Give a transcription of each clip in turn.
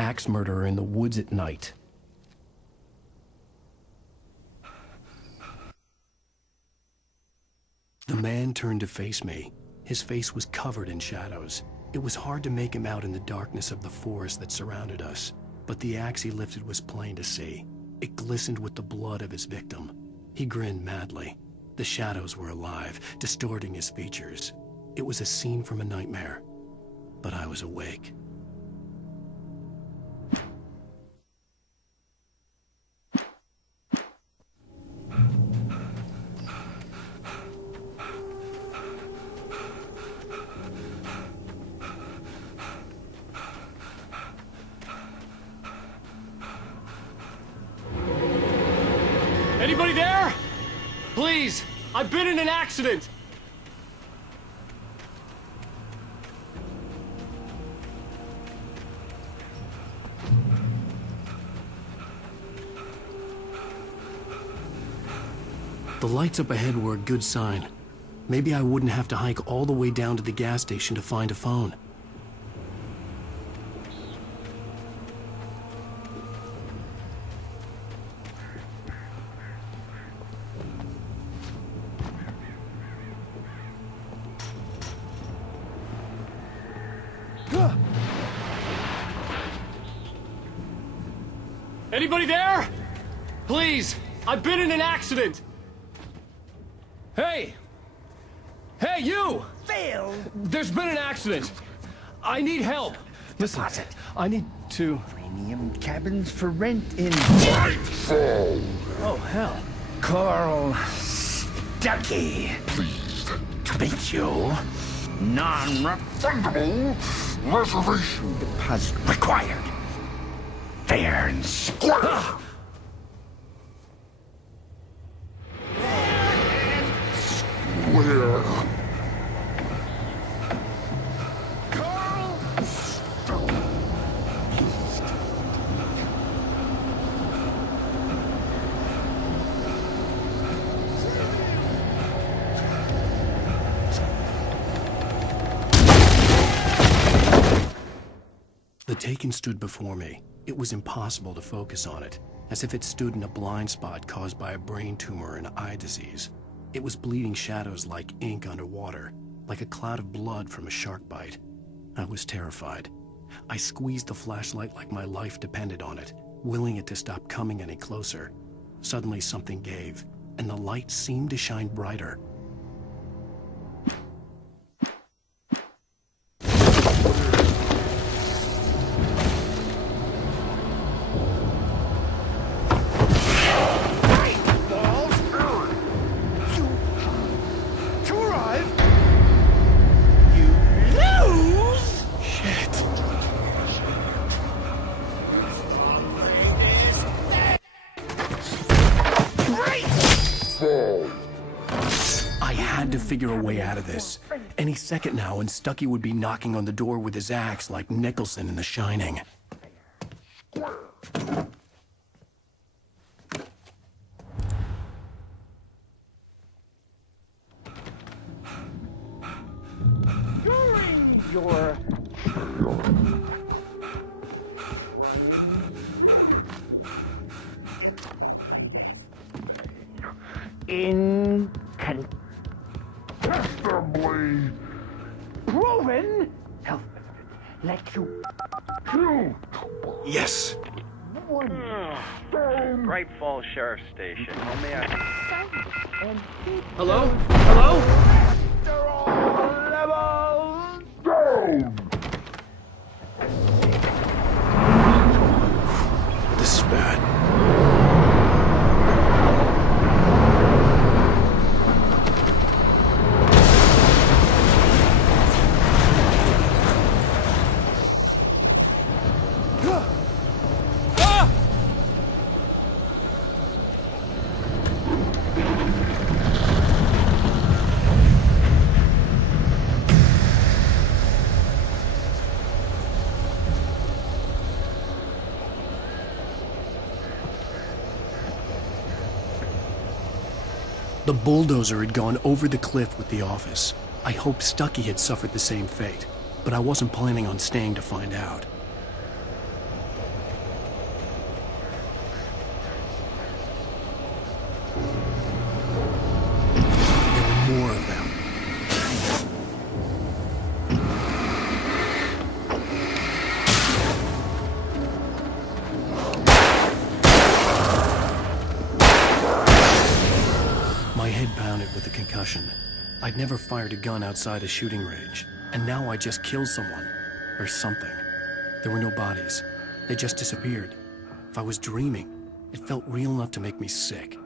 Axe murderer in the woods at night. The man turned to face me. His face was covered in shadows. It was hard to make him out in the darkness of the forest that surrounded us, but the axe he lifted was plain to see. It glistened with the blood of his victim. He grinned madly. The shadows were alive, distorting his features. It was a scene from a nightmare, but I was awake. Anybody there? Please, I've been in an accident. The lights up ahead were a good sign. Maybe I wouldn't have to hike all the way down to the gas station to find a phone. Anybody there? Please, I've been in an accident. Hey! Hey, you! Phil! There's been an accident. I need help. Listen, I need to... Premium cabins for rent in... Oh, hell. Carl Stuckey. Pleased To meet you. Non-refundable reservation deposit required. Fair and square. Ah! where Carl Stuckey. The Taken stood before me. It was impossible to focus on it, as if it stood in a blind spot caused by a brain tumor and eye disease. It was bleeding shadows like ink underwater, like a cloud of blood from a shark bite. I was terrified. I squeezed the flashlight like my life depended on it, willing it to stop coming any closer. Suddenly something gave, and the light seemed to shine brighter. I had to figure a way out of this. Any second now, and Stuckey would be knocking on the door with his axe like Nicholson in The Shining. During your incontestably proven health let you killed Yes! Great Falls Sheriff Station. How may I... Hello? Hello? after all levels. down. This is bad. The bulldozer had gone over the cliff with the office. I hoped Stuckey had suffered the same fate, but I wasn't planning on staying to find out. head pounded with a concussion. I'd never fired a gun outside a shooting range, and now I just killed someone. Or something. There were no bodies. They just disappeared. If I was dreaming, it felt real enough to make me sick.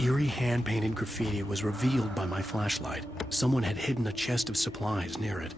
Eerie hand-painted graffiti was revealed by my flashlight. Someone had hidden a chest of supplies near it.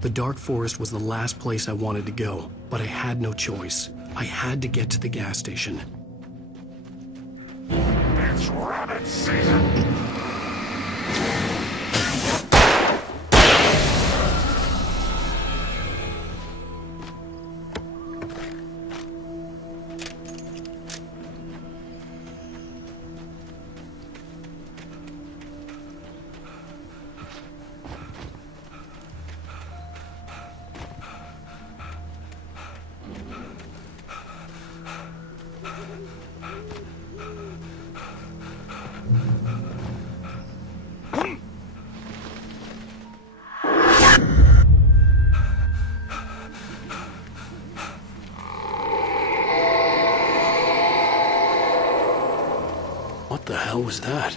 The dark forest was the last place I wanted to go, but I had no choice. I had to get to the gas station. It's rabbit season! What the hell was that?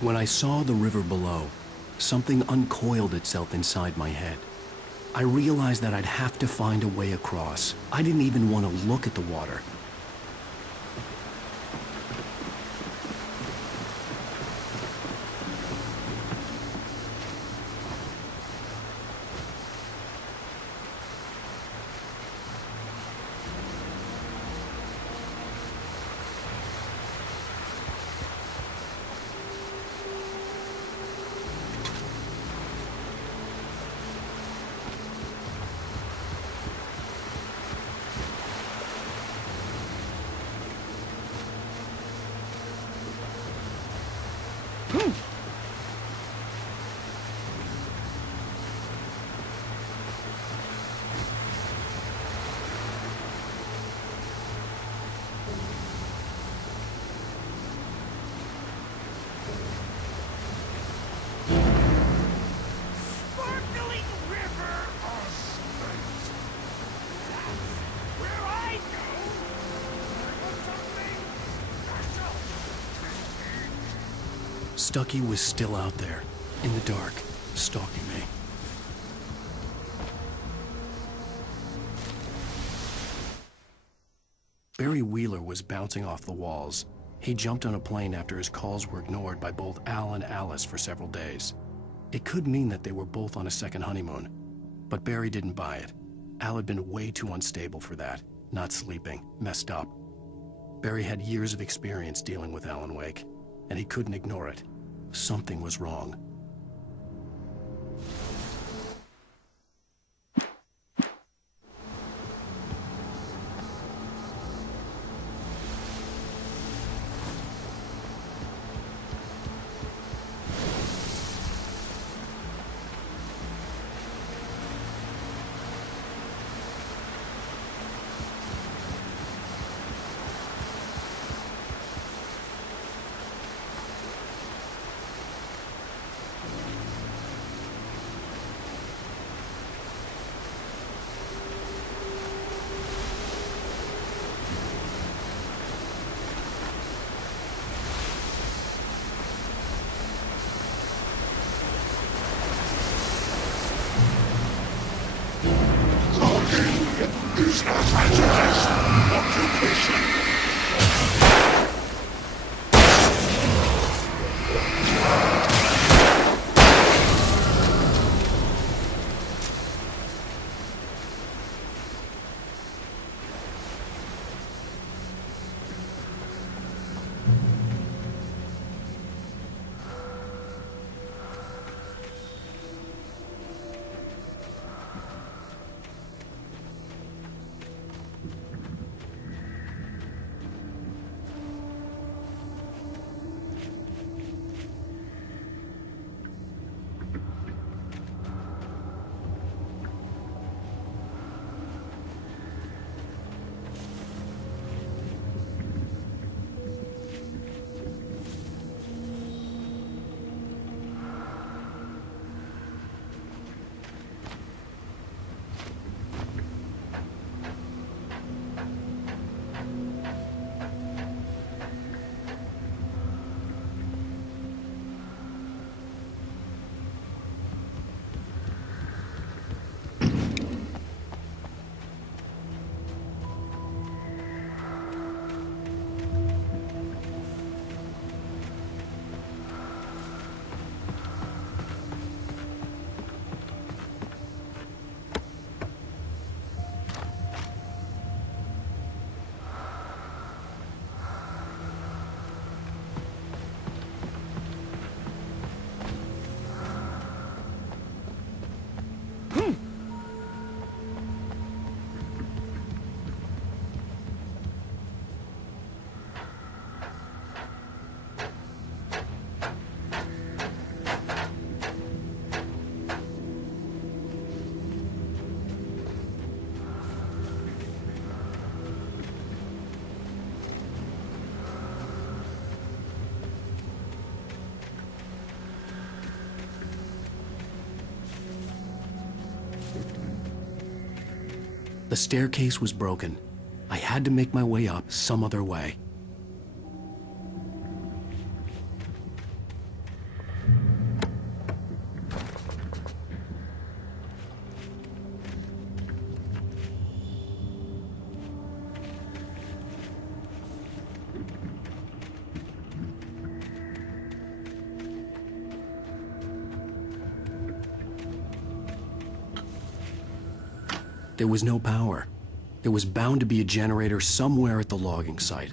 When I saw the river below, something uncoiled itself inside my head. I realized that I'd have to find a way across. I didn't even want to look at the water. Sparkling river of space. That's where I go. For something special. Stucky was still out there, in the dark, stalking me. Barry Wheeler was bouncing off the walls. He jumped on a plane after his calls were ignored by both Al and Alice for several days. It could mean that they were both on a second honeymoon, but Barry didn't buy it. Al had been way too unstable for that, not sleeping, messed up. Barry had years of experience dealing with Alan Wake, and he couldn't ignore it. Something was wrong. Is not prejudice, occupation. The staircase was broken. I had to make my way up some other way. There was no power. There was bound to be a generator somewhere at the logging site.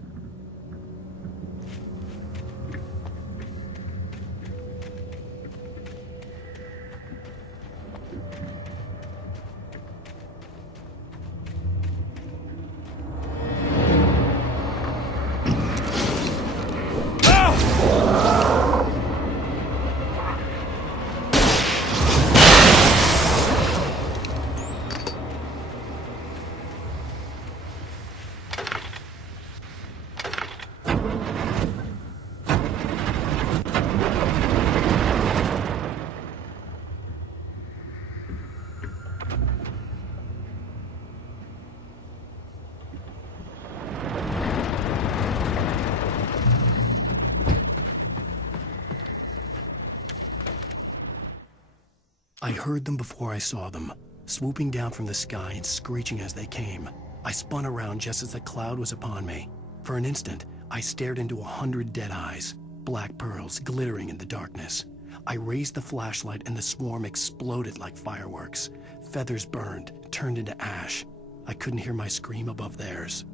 I heard them before I saw them, swooping down from the sky and screeching as they came. I spun around just as the cloud was upon me. For an instant, I stared into 100 dead eyes, black pearls glittering in the darkness. I raised the flashlight and the swarm exploded like fireworks. Feathers burned, turned into ash. I couldn't hear my scream above theirs.